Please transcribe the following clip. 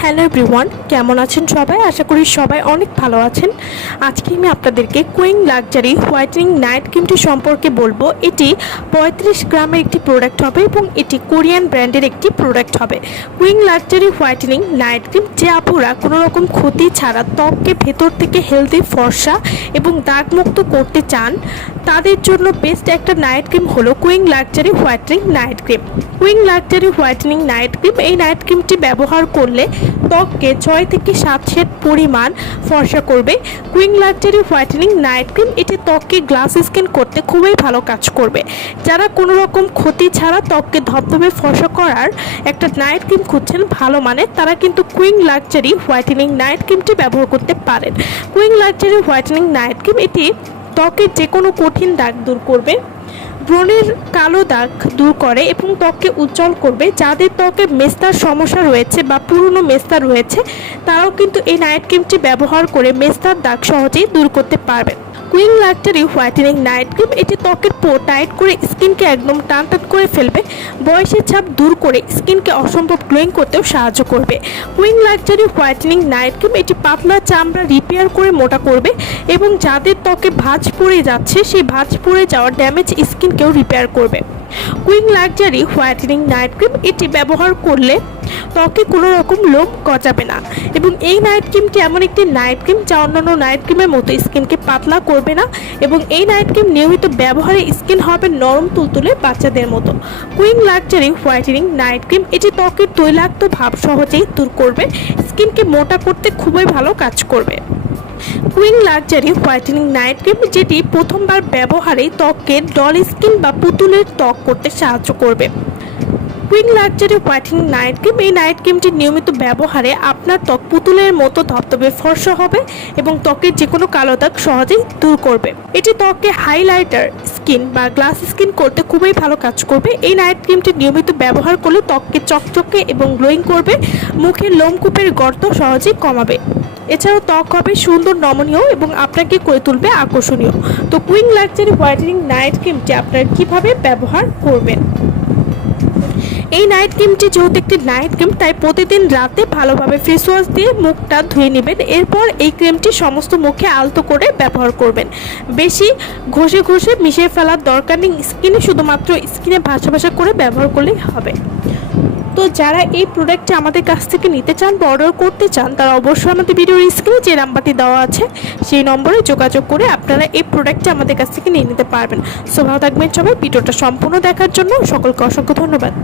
Hello everyone, কেমন আছেন সবাই? আশা করি সবাই অনেক ভালো আছেন। আজকে আমি আপনাদেরকে কুইং লাক্সারি হোয়াইটেনিং নাইট ক্রিমটি সম্পর্কে বলব। এটি পঁয়ত্রিশ গ্রামের একটি প্রোডাক্ট হবে এবং এটি কোরিয়ান ব্র্যান্ডের একটি প্রোডাক্ট হবে। Kuing luxury whitening night cream যে আপুরা কোনো রকম ক্ষতি ছাড়া ত্বককে ভেতর থেকে হেলদি, ফর্সা এবং দাগমুক্ত করতে চান, তাদের জন্য বেস্ট একটা নাইট ক্রিম হলো Kuing luxury whitening night cream. Kuing luxury whitening night cream এই নাইট ক্রিমটি ব্যবহার করলে ত্বককে ছয় থেকে সাত শেড পরিমাণ ফর্সা করবে। Kuing luxury whitening night cream এটি ত্বককে গ্লাস স্কিন করতে খুবই ভালো কাজ করবে। যারা কোনো রকম ক্ষতি ছাড়া ত্বককে ধবধবে ফর্সা করার একটা নাইট ক্রিম খুঁজছেন ভালো মানের, তারা কিন্তু কুইং লাক্সারি হোয়াইটেনিং নাইট ক্রিমটি ব্যবহার করতে পারেন। Kuing luxury whitening night cream এটি ত্বকের যে কোনো কঠিন দাগ দূর করবে। ব্রণের কালো দাগ দূর করে এবং ত্বককে উজ্জ্বল করবে। যাদের ত্বকে মেস্তার সমস্যা রয়েছে বা পুরনো মেস্তা রয়েছে, তারাও কিন্তু এই নাইট ক্রিমটি ব্যবহার করে মেস্তার দাগ সহজেই দূর করতে পারবে। Kuing luxury whitening night cream, এটি ত্বকের পো টাইট করে স্কিনকে একদম টান টান করে ফেলবে। বয়সের ছাপ দূর করে স্কিনকে অসম্ভব গ্লোয়িং করতেও সাহায্য করবে। Kuing luxury whitening night cream, এটি পাতলা চামড়া রিপেয়ার করে মোটা করবে এবং যাদের ত্বকে ভাঁজ পড়ে যাচ্ছে, সেই ভাঁজ পড়ে যাওয়া ড্যামেজ স্কিনকেও রিপেয়ার করবে। Kuing luxury whitening night cream, এটি ব্যবহার করলে ত্বকে কোনো রকম লোম গজাবে না। এবং এই নাইট ক্রিমটি এমন একটি নাইট ক্রিম যা অন্যান্য নাইট ক্রিমের মতো স্কিনকে পাতলা করবে না। এবং এই নাইট ক্রিম নিয়মিত ব্যবহারে স্কিন হবে নরম তুলতুলে বাচ্চাদের মতো। Kuing luxury whitening night cream এটি ত্বকের তৈলাক্ত ভাব সহজেই দূর করবে স্কিনকে মোটা করতে খুবই ভালো কাজ করবে। Kuing luxury whitening night cream যেটি প্রথমবার ব্যবহারে ত্বককে ডল স্কিন বা পুতুলের ত্বক করতে সাহায্য করবে। Kuing luxury whitening night cream, এই নাইট ক্রিমটি নিয়মিত ব্যবহারে আপনার ত্বক পুতুলের মতো ধবধবে ফর্সা হবে এবং ত্বকের যে কোনো কালো দাগ সহজেই দূর করবে। এটি ত্বককে হাইলাইটার স্কিন বা গ্লাস স্কিন করতে খুবই ভালো কাজ করবে। এই নাইট ক্রিমটি নিয়মিত ব্যবহার করলে ত্বককে চকচকে এবং গ্লোয়িং করবে মুখের লোমকূপের গর্ত সহজেই কমাবে। এছাড়াও ত্বক হবে সুন্দর, নমনীয় এবং আপনাকে করে তুলবে আকর্ষণীয়। তো কুইং লাক্সারি হোয়াইটেনিং নাইট ক্রিমটি আপনারা কীভাবে ব্যবহার করবেন? এই নাইট ক্রিমটি যেহেতু একটি নাইট ক্রিম তাই প্রতিদিন রাতে ভালোভাবে ফেস ওয়াশ দিয়ে মুখটা ধুয়ে নেবেন। এরপর এই ক্রিমটি সমস্ত মুখে আলতো করে ব্যবহার করবেন। বেশি ঘষে ঘষে মিশিয়ে ফেলার দরকার নেই। স্কিনে শুধুমাত্র স্কিনে ভাসা ভাসা করে ব্যবহার করলেই হবে। তো যারা এই প্রোডাক্টটি আমাদের কাছ থেকে নিতে চান বা অর্ডার করতে চান, তারা অবশ্যই আমাদের ভিডিওর স্ক্রিনে যে নাম্বারটি দেওয়া আছে, সেই নম্বরে যোগাযোগ করে আপনারা এই প্রোডাক্টটি আমাদের কাছ থেকে নিয়ে নিতে পারবেন। সো ভালো থাকবেন সবাই। ভিডিওটা সম্পূর্ণ দেখার জন্য সকলকে অসংখ্য ধন্যবাদ।